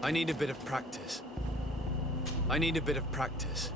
I need a bit of practice. I need a bit of practice.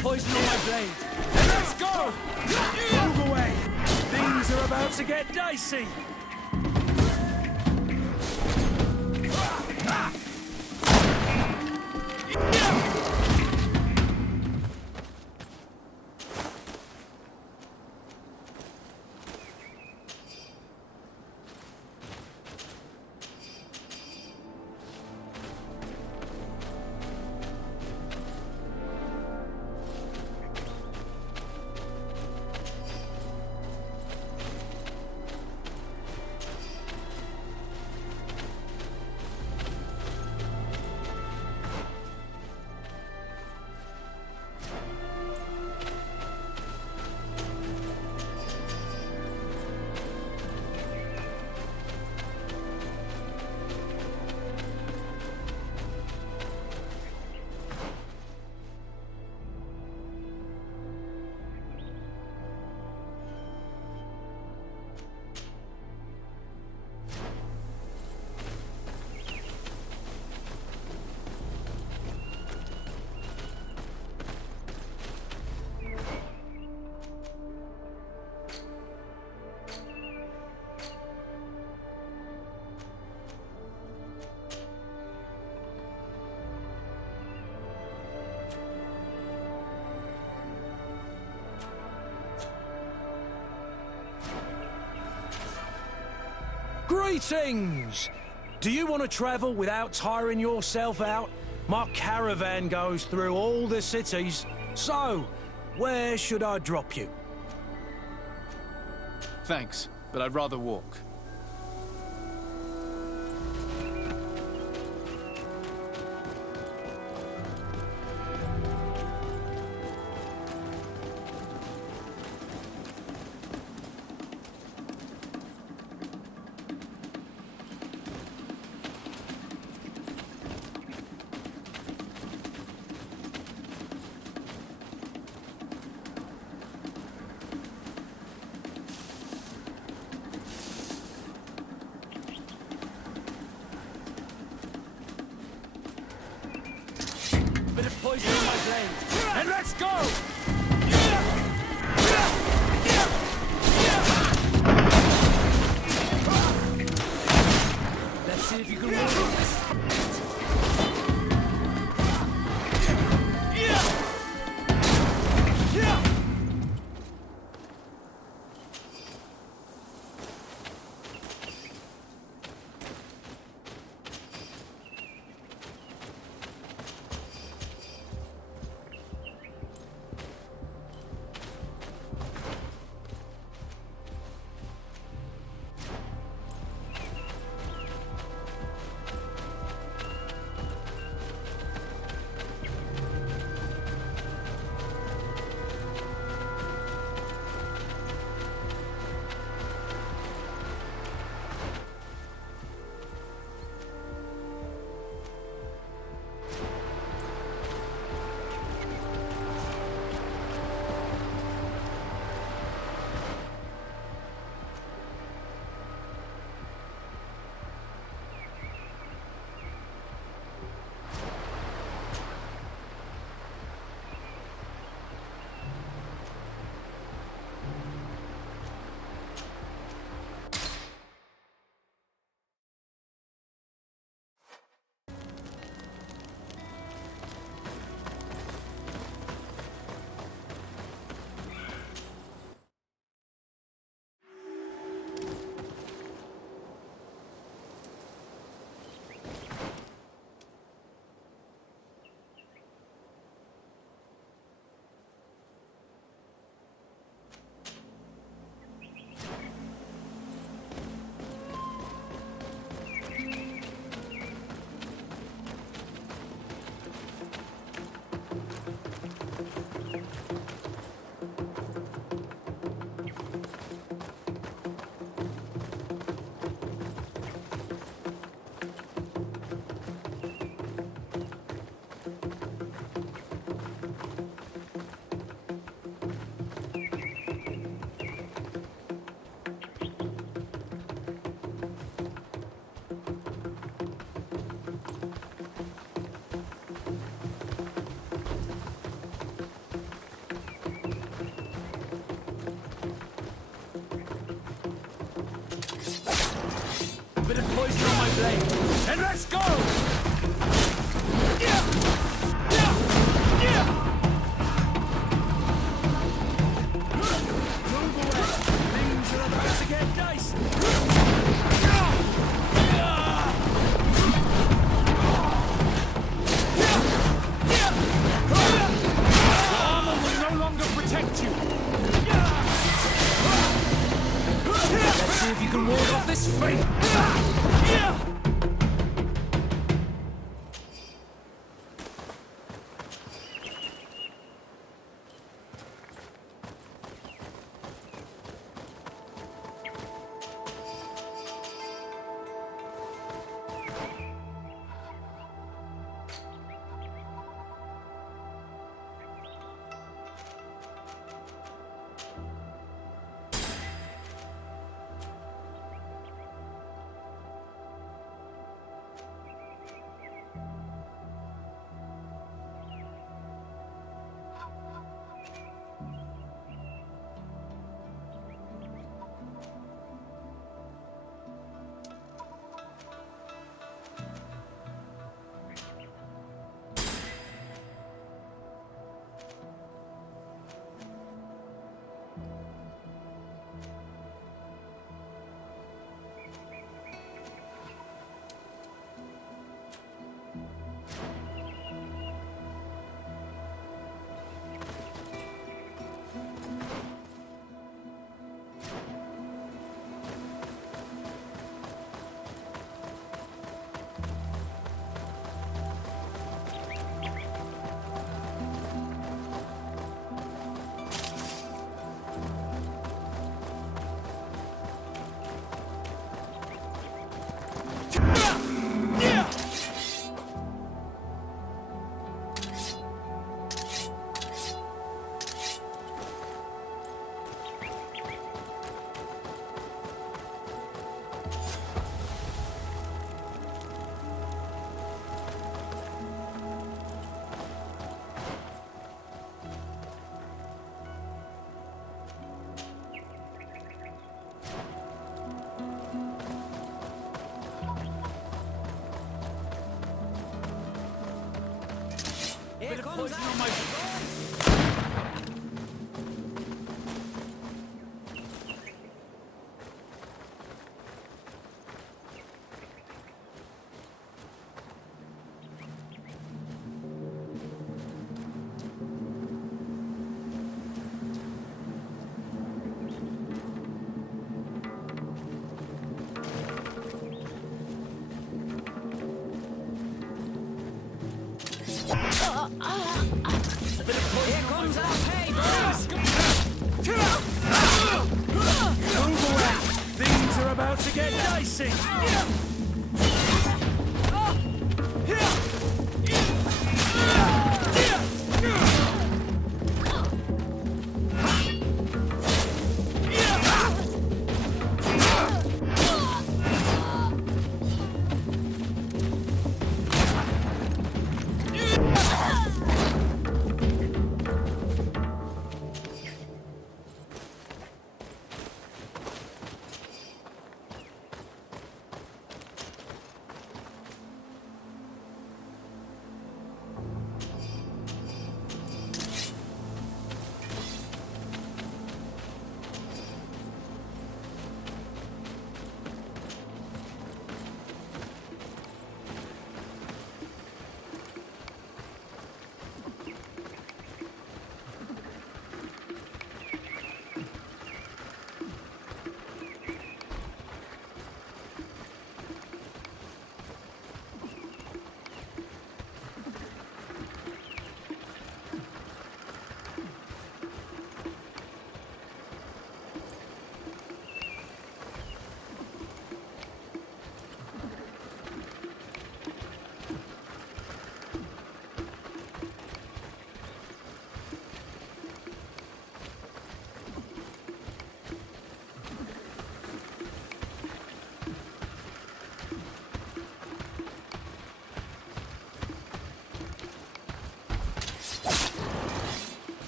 poison on my blade. And let's go! Move away! Things are about to get dicey! Greetings! Do you want to travel without tiring yourself out? My caravan goes through all the cities. So, where should I drop you? Thanks, but I'd rather walk. Bit of poison on my blade. And let's go! Let's see if you can roll this. blade, and let's go! Move away. Things are about to get dicey. Your armor will no longer protect you. Let's see if you can ward off this fate. Bit of poison on my... Here comes our pay, boys! Move away! Things are about to get dicey!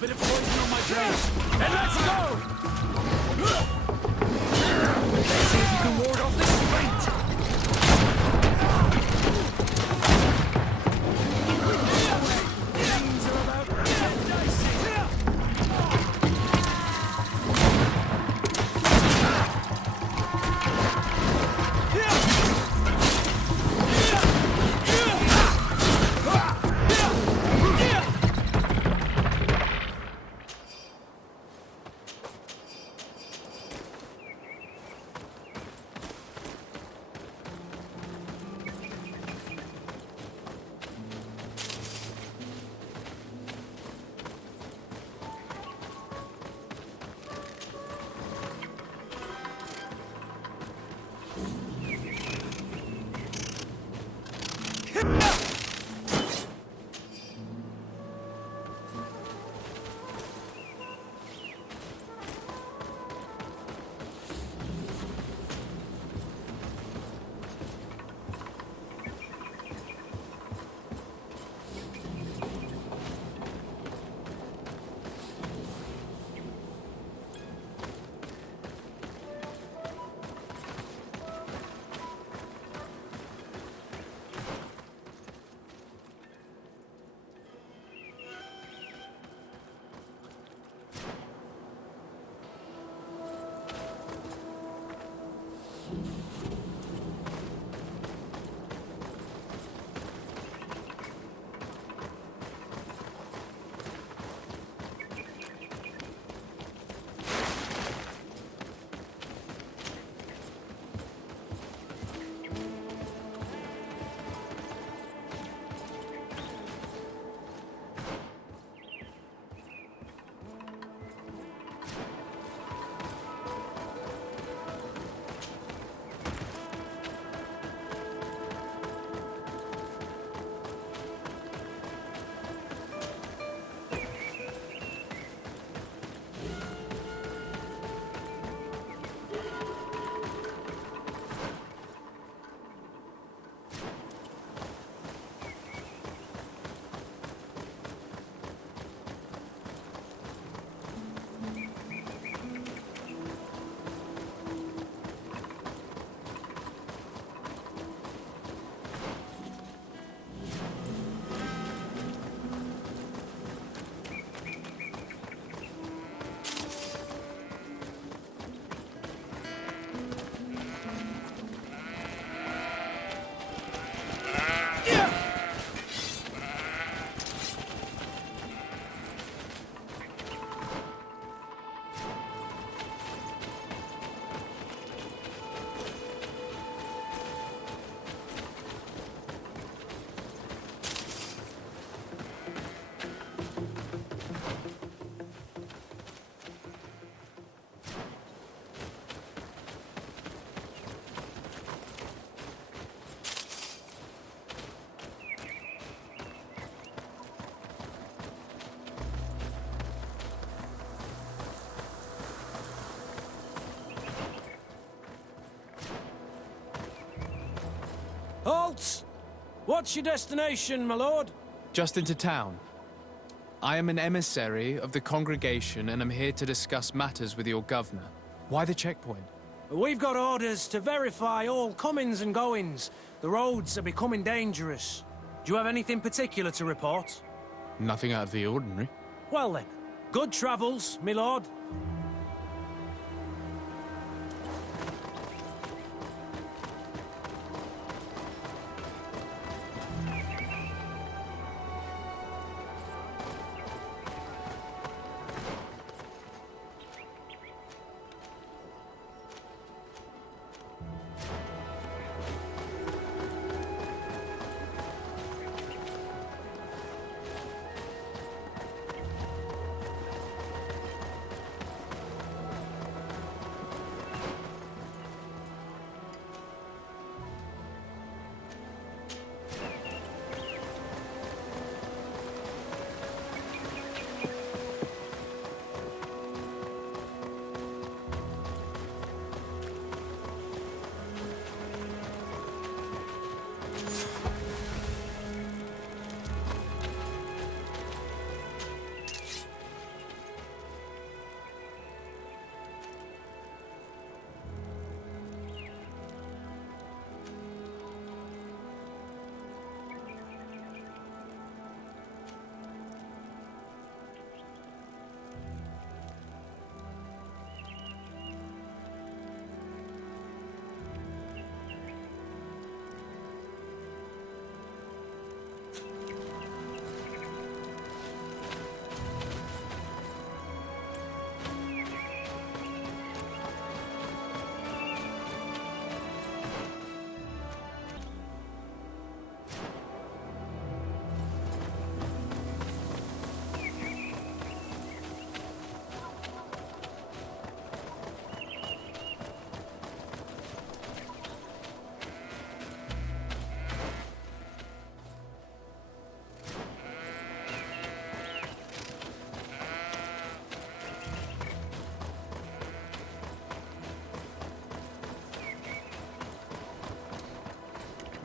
Bit of poison on my blade, and let's go! Let's see if you can ward off this fate! Halt! What's your destination, my lord? Just into town. I am an emissary of the congregation and am here to discuss matters with your governor. Why the checkpoint? We've got orders to verify all comings and goings. The roads are becoming dangerous. Do you have anything particular to report? Nothing out of the ordinary. Well then, good travels, my lord.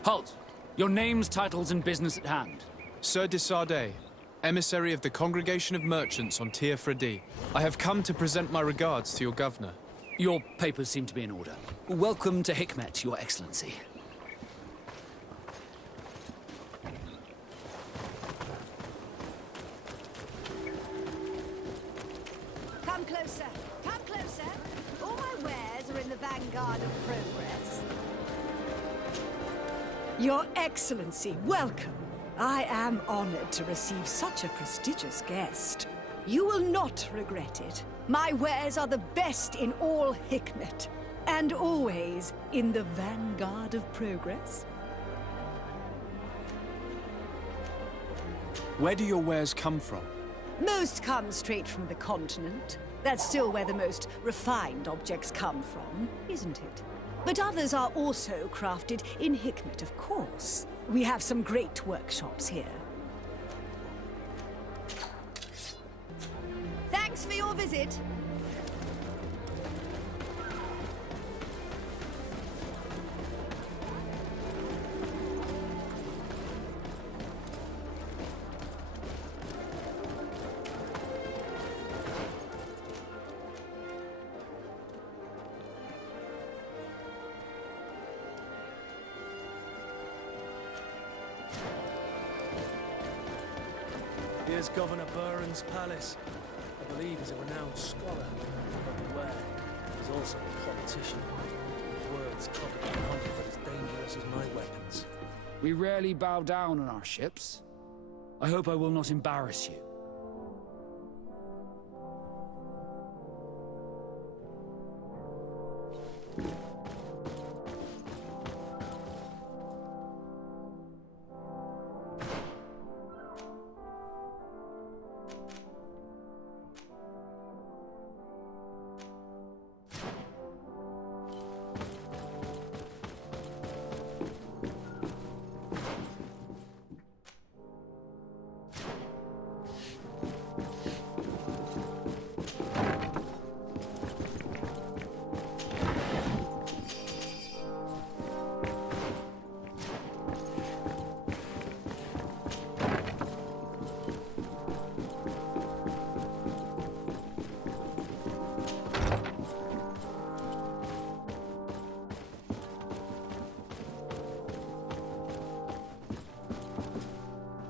Halt! Your names, titles, and business at hand. Sir de Sardet, emissary of the Congregation of Merchants on Tir-Fradi. I have come to present my regards to your governor. Your papers seem to be in order. Welcome to Hikmet, Your Excellency. Come closer. Come closer. All my wares are in the vanguard of progress. Your Excellency, welcome. I am honored to receive such a prestigious guest. You will not regret it. My wares are the best in all Hikmet, and always in the vanguard of progress. Where do your wares come from? Most come straight from the continent. That's still where the most refined objects come from, isn't it? But others are also crafted in Hikmet, of course. We have some great workshops here. Thanks for your visit. Here's Governor Buren's palace. I believe he's a renowned scholar, but beware, he's also a politician. His words covered in honor, but as dangerous as my weapons. We rarely bow down on our ships. I hope I will not embarrass you.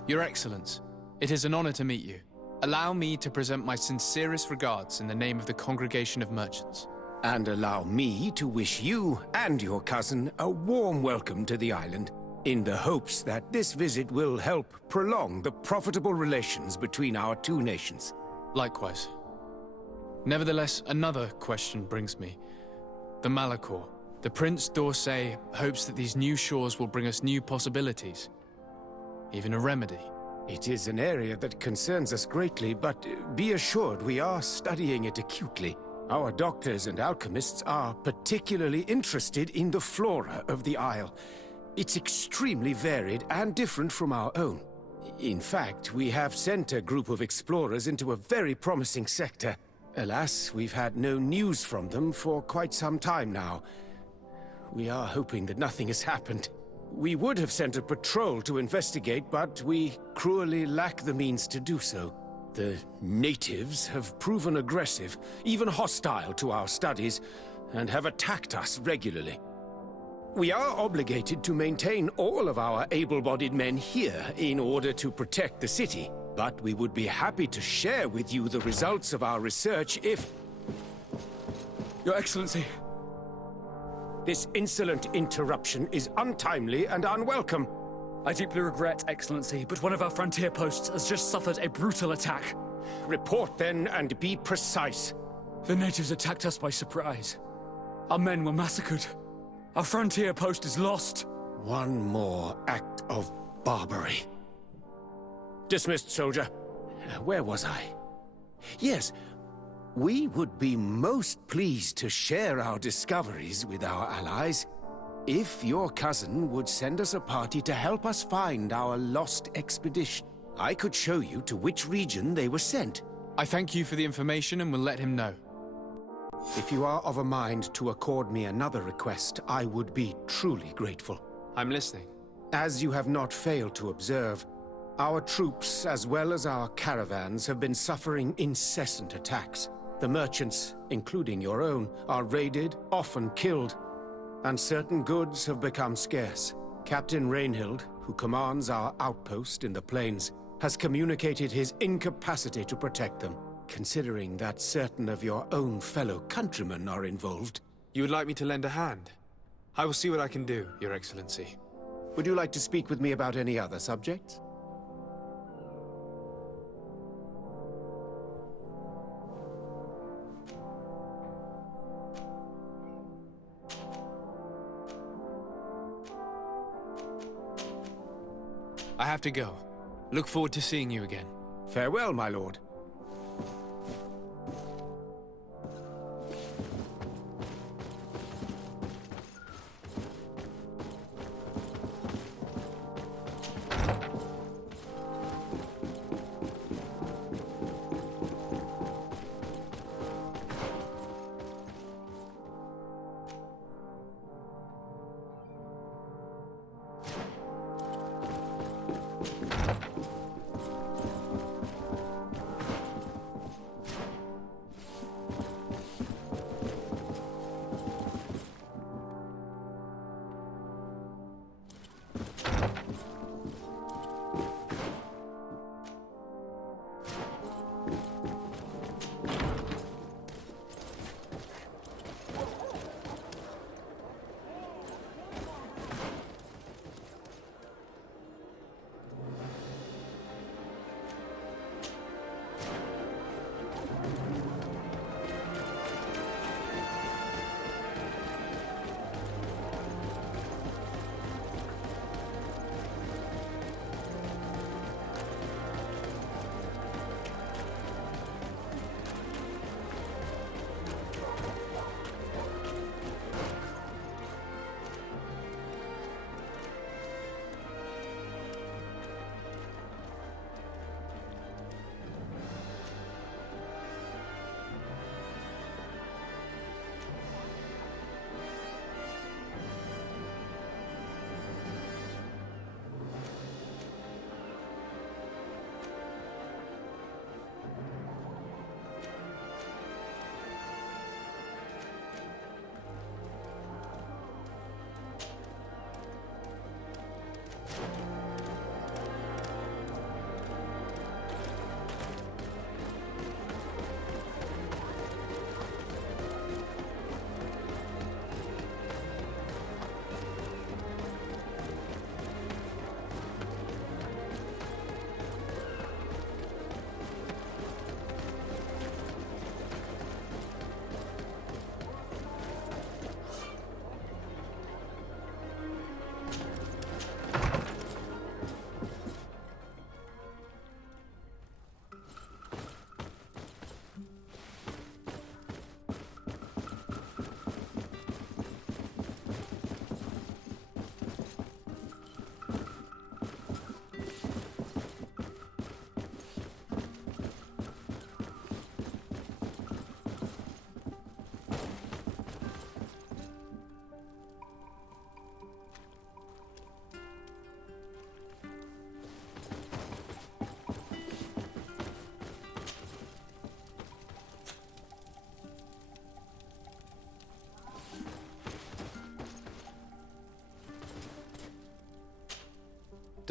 Your Excellence, it is an honor to meet you. Allow me to present my sincerest regards in the name of the Congregation of Merchants. And allow me to wish you and your cousin a warm welcome to the island, in the hopes that this visit will help prolong the profitable relations between our two nations. Likewise. Nevertheless, another question brings me. The Malachor. The Prince d'Orsay hopes that these new shores will bring us new possibilities. Even a remedy. It is an area that concerns us greatly, but be assured we are studying it acutely. Our doctors and alchemists are particularly interested in the flora of the Isle. It's extremely varied and different from our own. In fact, we have sent a group of explorers into a very promising sector. Alas, we've had no news from them for quite some time now. We are hoping that nothing has happened. We would have sent a patrol to investigate, but we cruelly lack the means to do so. The natives have proven aggressive, even hostile to our studies, and have attacked us regularly. We are obligated to maintain all of our able-bodied men here in order to protect the city, but we would be happy to share with you the results of our research if... Your Excellency. This insolent interruption is untimely and unwelcome. I deeply regret, Excellency, but one of our frontier posts has just suffered a brutal attack. Report then and be precise. The natives attacked us by surprise. Our men were massacred. Our frontier post is lost. One more act of barbarity. Dismissed, soldier. Where was I? Yes, we would be most pleased to share our discoveries with our allies if your cousin would send us a party to help us find our lost expedition. I could show you to which region they were sent. I thank you for the information and will let him know. If you are of a mind to accord me another request, I would be truly grateful. I'm listening. As you have not failed to observe, our troops, as well as our caravans, have been suffering incessant attacks. The merchants, including your own, are raided, often killed, and certain goods have become scarce. Captain Rainhild, who commands our outpost in the plains, has communicated his incapacity to protect them. Considering that certain of your own fellow countrymen are involved. You would like me to lend a hand? I will see what I can do, Your Excellency. Would you like to speak with me about any other subjects? I have to go. Look forward to seeing you again. Farewell, my lord.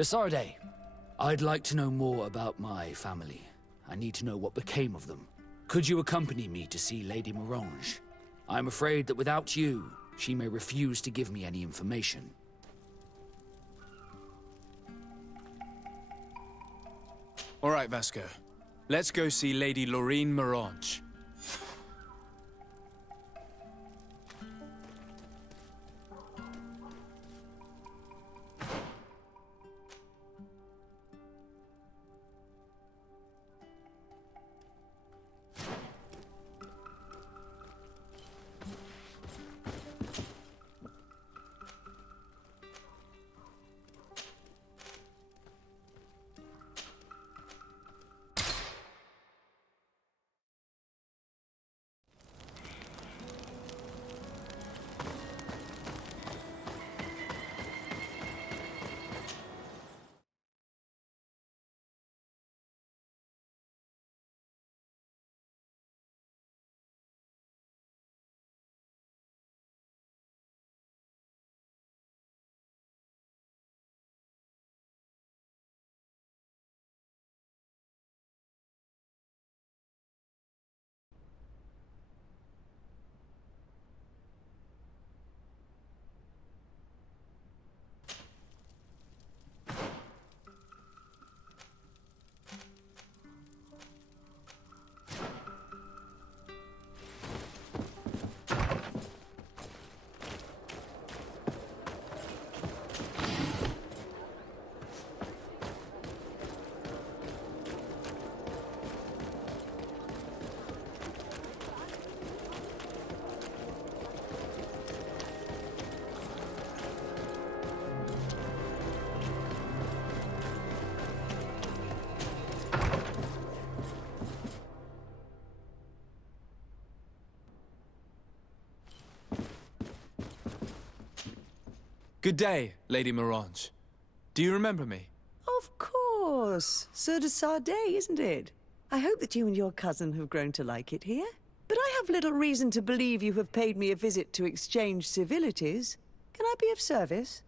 Starday, I'd like to know more about my family. I need to know what became of them. Could you accompany me to see Lady Morange? I'm afraid that without you, she may refuse to give me any information. All right, Vasco. Let's go see Lady Lorraine Morange. Good day, Lady Morange. Do you remember me? Of course. Sir de Starday, isn't it? I hope that you and your cousin have grown to like it here. But I have little reason to believe you have paid me a visit to exchange civilities. Can I be of service?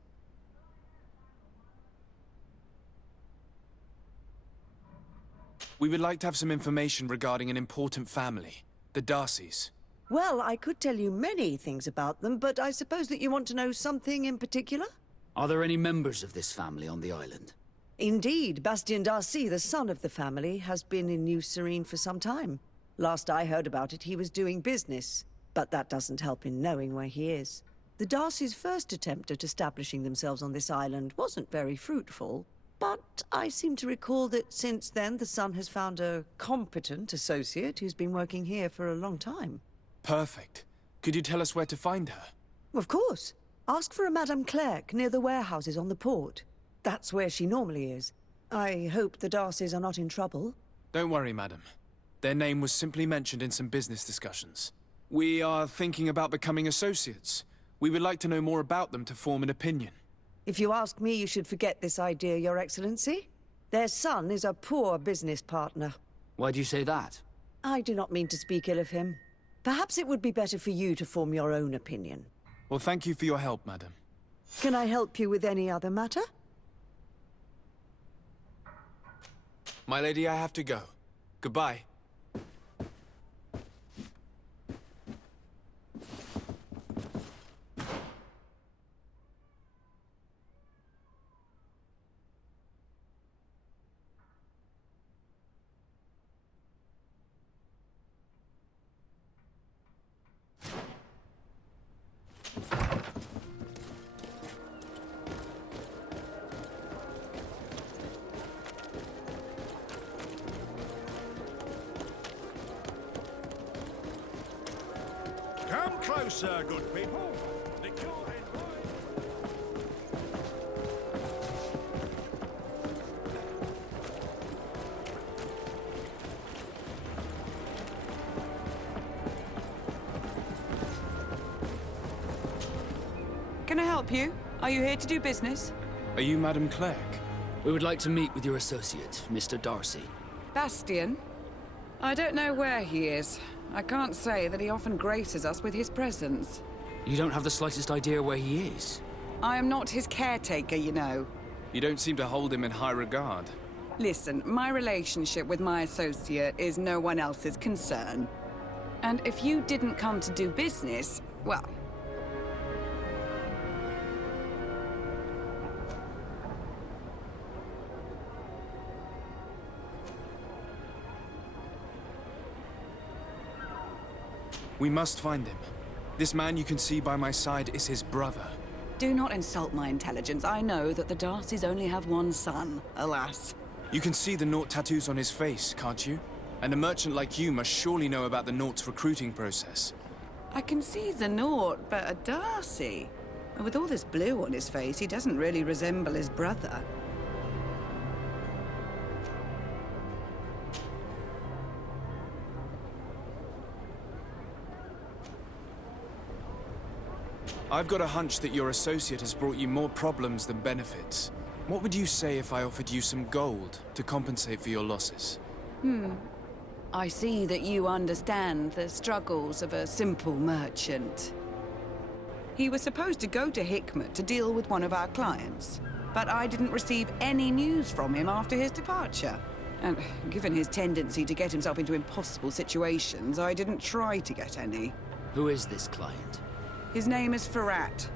We would like to have some information regarding an important family, the Darcys. Well, I could tell you many things about them, but I suppose that you want to know something in particular? Are there any members of this family on the island? Indeed, Bastien Darcy, the son of the family, has been in New Serene for some time. Last I heard about it, he was doing business, but that doesn't help in knowing where he is. The Darcys' first attempt at establishing themselves on this island wasn't very fruitful, but I seem to recall that since then the son has found a competent associate who's been working here for a long time. Perfect. Could you tell us where to find her? Of course. Ask for a Madame Clerc near the warehouses on the port. That's where she normally is. I hope the Darcys are not in trouble. Don't worry, madam. Their name was simply mentioned in some business discussions. We are thinking about becoming associates. We would like to know more about them to form an opinion. If you ask me, you should forget this idea, Your Excellency. Their son is a poor business partner. Why do you say that? I do not mean to speak ill of him. Perhaps it would be better for you to form your own opinion. Well, thank you for your help, madam. Can I help you with any other matter? My lady, I have to go. Goodbye. Come closer, good people. Liqueur and wine. Can I help you? Are you here to do business? Are you Madame Clerc? We would like to meet with your associate, Mr. Darcy. Bastien? I don't know where he is. I can't say that he often graces us with his presence. You don't have the slightest idea where he is? I am not his caretaker, you know. You don't seem to hold him in high regard. Listen, my relationship with my associate is no one else's concern. And if you didn't come to do business, well... We must find him. This man you can see by my side is his brother. Do not insult my intelligence. I know that the Darcys only have one son, alas. You can see the Naught tattoos on his face, can't you? And a merchant like you must surely know about the Naught's recruiting process. I can see the Naught, but a Darcy? With all this blue on his face, he doesn't really resemble his brother. I've got a hunch that your associate has brought you more problems than benefits. What would you say if I offered you some gold to compensate for your losses? I see that you understand the struggles of a simple merchant. He was supposed to go to Hikmet to deal with one of our clients, but I didn't receive any news from him after his departure. And given his tendency to get himself into impossible situations, I didn't try to get any. Who is this client? His name is Farrat.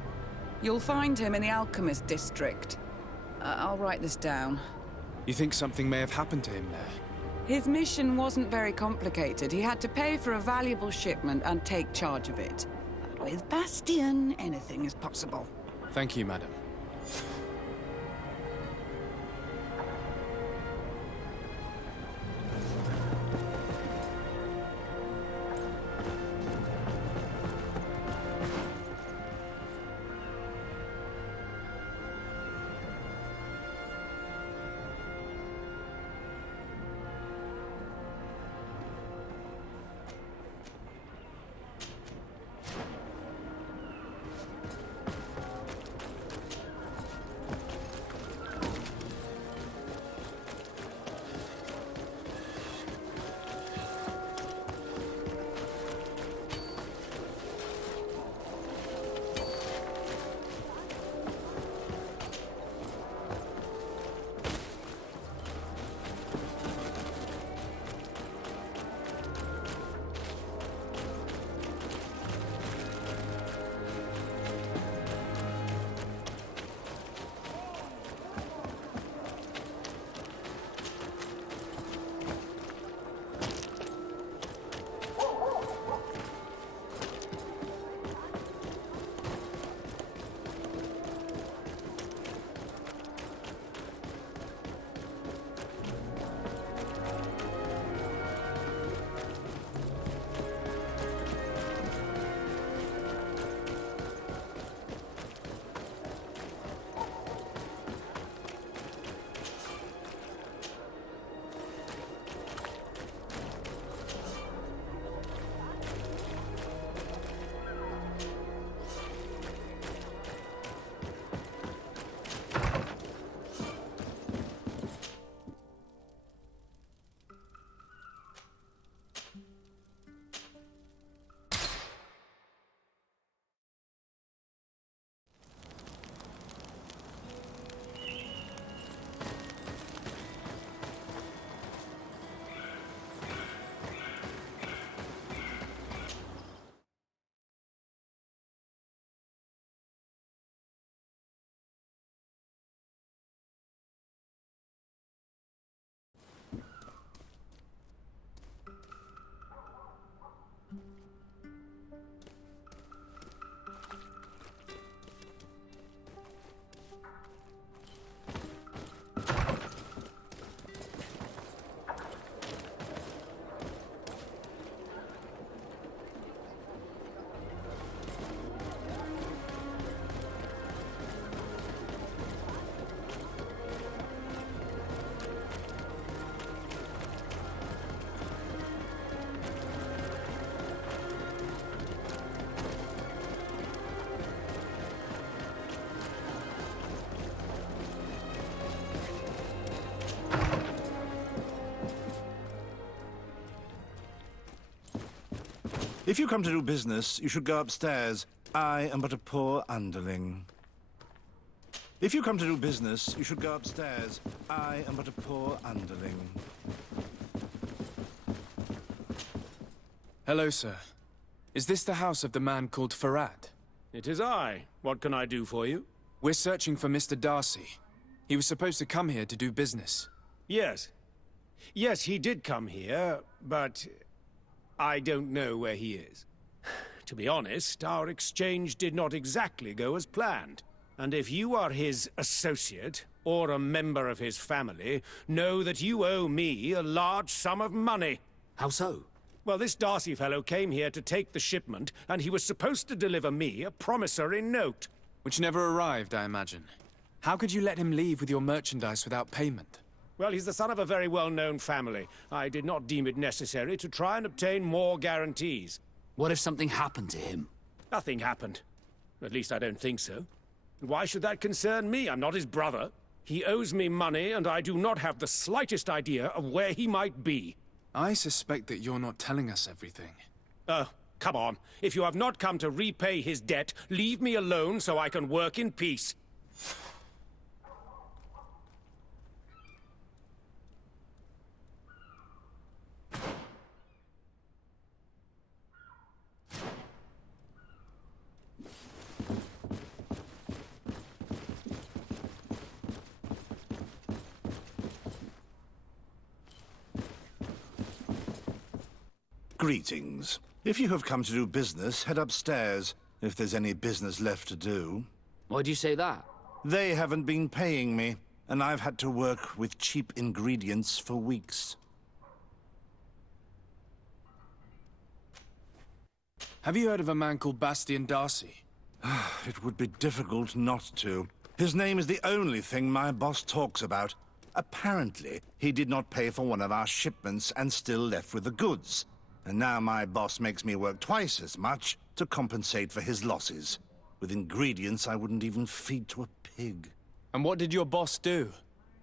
You'll find him in the Alchemist District. I'll write this down. You think something may have happened to him there? His mission wasn't very complicated. He had to pay for a valuable shipment and take charge of it. But with Bastion, anything is possible. Thank you, madam. If you come to do business, you should go upstairs. I am but a poor underling. If you come to do business, you should go upstairs. I am but a poor underling. Hello, sir. Is this the house of the man called Farad? It is I. What can I do for you? We're searching for Mr. Darcy. He was supposed to come here to do business. Yes. Yes, he did come here, but I don't know where he is. To be honest, our exchange did not exactly go as planned. And if you are his associate, or a member of his family, know that you owe me a large sum of money. How so? Well, this Darcy fellow came here to take the shipment, and he was supposed to deliver me a promissory note. Which never arrived, I imagine. How could you let him leave with your merchandise without payment? Well, he's the son of a very well-known family. I did not deem it necessary to try and obtain more guarantees. What if something happened to him? Nothing happened. At least I don't think so. And why should that concern me? I'm not his brother. He owes me money, and I do not have the slightest idea of where he might be. I suspect that you're not telling us everything. Come on. If you have not come to repay his debt, leave me alone so I can work in peace. Greetings. If you have come to do business, head upstairs, if there's any business left to do. Why do you say that? They haven't been paying me, and I've had to work with cheap ingredients for weeks. Have you heard of a man called Bastian Darcy? It would be difficult not to. His name is the only thing my boss talks about. Apparently, he did not pay for one of our shipments and still left with the goods. And now my boss makes me work twice as much to compensate for his losses. With ingredients I wouldn't even feed to a pig. And what did your boss do?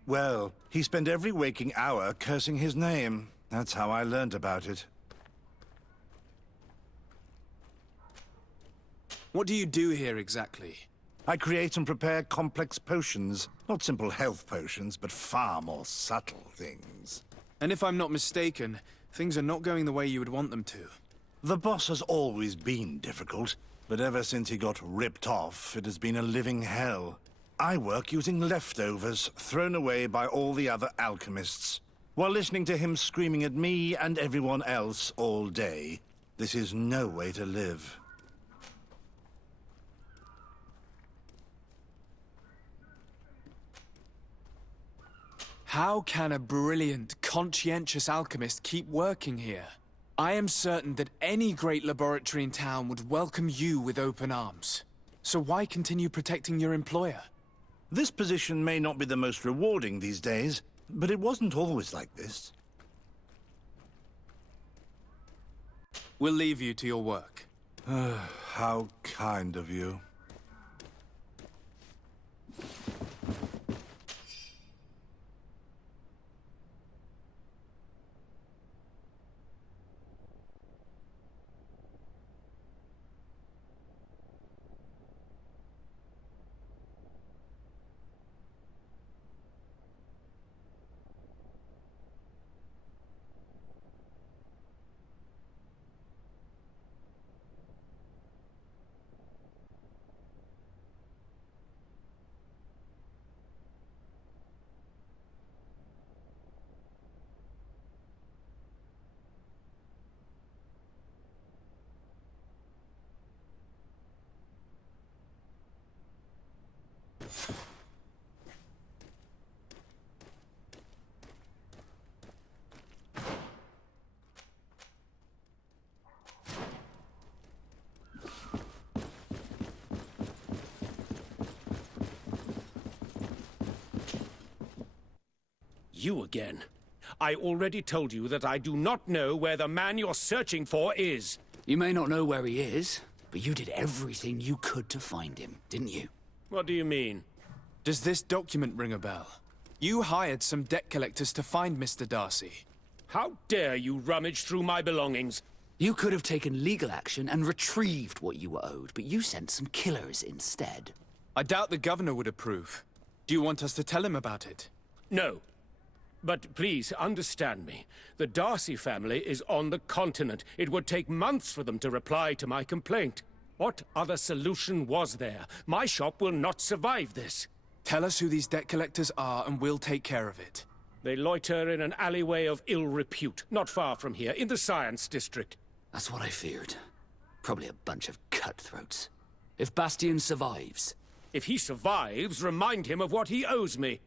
Well, he spent every waking hour cursing his name. That's how I learned about it. What do you do here exactly? I create and prepare complex potions. Not simple health potions, but far more subtle things. And if I'm not mistaken, things are not going the way you would want them to. The boss has always been difficult, but ever since he got ripped off, it has been a living hell. I work using leftovers thrown away by all the other alchemists, while listening to him screaming at me and everyone else all day. This is no way to live. How can a brilliant, conscientious alchemist keep working here? I am certain that any great laboratory in town would welcome you with open arms. So why continue protecting your employer? This position may not be the most rewarding these days, but it wasn't always like this. We'll leave you to your work. How kind of you. You again. I already told you that I do not know where the man you're searching for is. You may not know where he is, but you did everything you could to find him, didn't you? What do you mean? Does this document ring a bell? You hired some debt collectors to find Mr. Darcy. How dare you rummage through my belongings? You could have taken legal action and retrieved what you were owed, but you sent some killers instead. I doubt the governor would approve. Do you want us to tell him about it? No. But please, understand me. The Darcy family is on the continent. It would take months for them to reply to my complaint. What other solution was there? My shop will not survive this. Tell us who these debt collectors are and we'll take care of it. They loiter in an alleyway of ill repute, not far from here, in the Science District. That's what I feared. Probably a bunch of cutthroats. If Bastion survives... If he survives, remind him of what he owes me.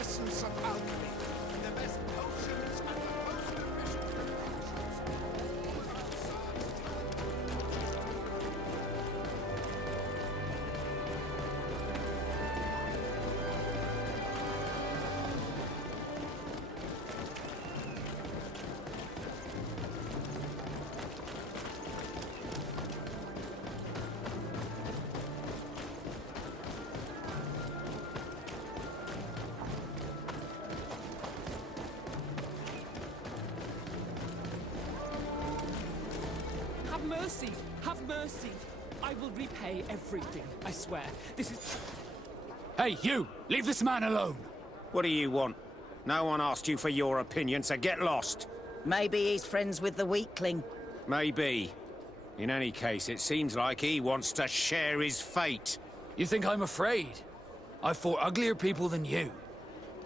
Essence of alchemy, and the best potions and the most efficient concoctions. All about science. Have mercy! Have mercy! I will repay everything, I swear. This is... Hey, you! Leave this man alone! What do you want? No one asked you for your opinion, so get lost. Maybe he's friends with the weakling. Maybe. In any case, it seems like he wants to share his fate. You think I'm afraid? I've fought uglier people than you.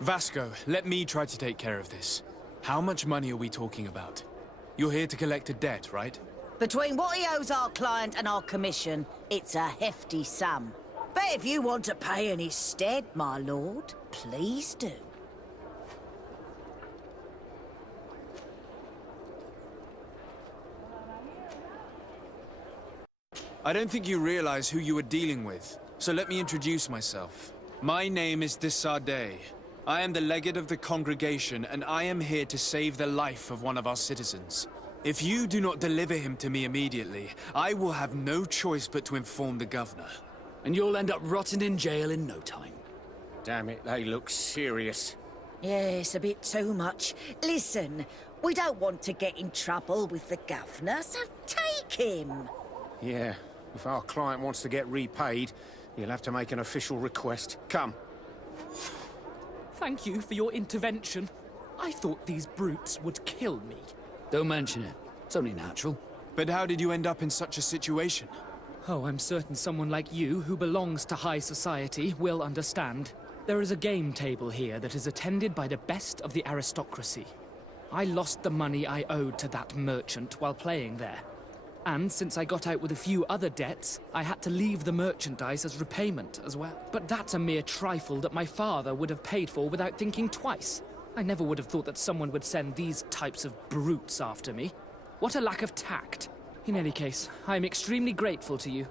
Vasco, let me try to take care of this. How much money are we talking about? You're here to collect a debt, right? Between what he owes our client and our commission, it's a hefty sum. But if you want to pay in his stead, my lord, please do. I don't think you realize who you are dealing with, so let me introduce myself. My name is Starые. I am the legate of the congregation, and I am here to save the life of one of our citizens. If you do not deliver him to me immediately, I will have no choice but to inform the governor. And you'll end up rotting in jail in no time. Damn it, they look serious. Yes, a bit too much. Listen, we don't want to get in trouble with the governor, so take him. Yeah, if our client wants to get repaid, he'll have to make an official request. Come. Thank you for your intervention. I thought these brutes would kill me. Don't mention it. It's only natural. But how did you end up in such a situation? Oh, I'm certain someone like you, who belongs to high society, will understand. There is a game table here that is attended by the best of the aristocracy. I lost the money I owed to that merchant while playing there. And since I got out with a few other debts, I had to leave the merchandise as repayment as well. But that's a mere trifle that my father would have paid for without thinking twice. I never would have thought that someone would send these types of brutes after me. What a lack of tact. In any case, I am extremely grateful to you.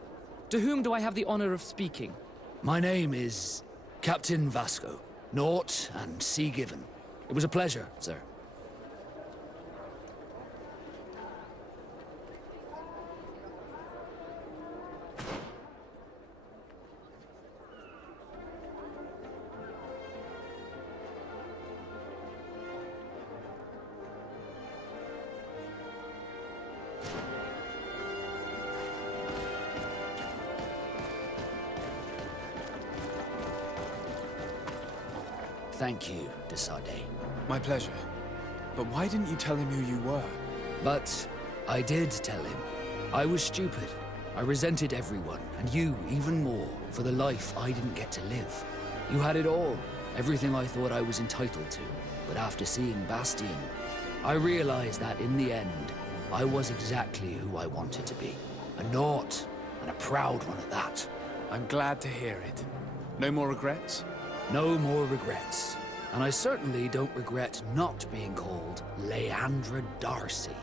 To whom do I have the honor of speaking? My name is Captain Vasco. Naught and sea given. It was a pleasure, sir. Thank you, Starые. My pleasure. But why didn't you tell him who you were? But I did tell him. I was stupid. I resented everyone, and you even more, for the life I didn't get to live. You had it all, everything I thought I was entitled to. But after seeing Bastion, I realized that in the end, I was exactly who I wanted to be. A Naut, and a proud one at that. I'm glad to hear it. No more regrets? No more regrets. And I certainly don't regret not being called Leandra Darcy.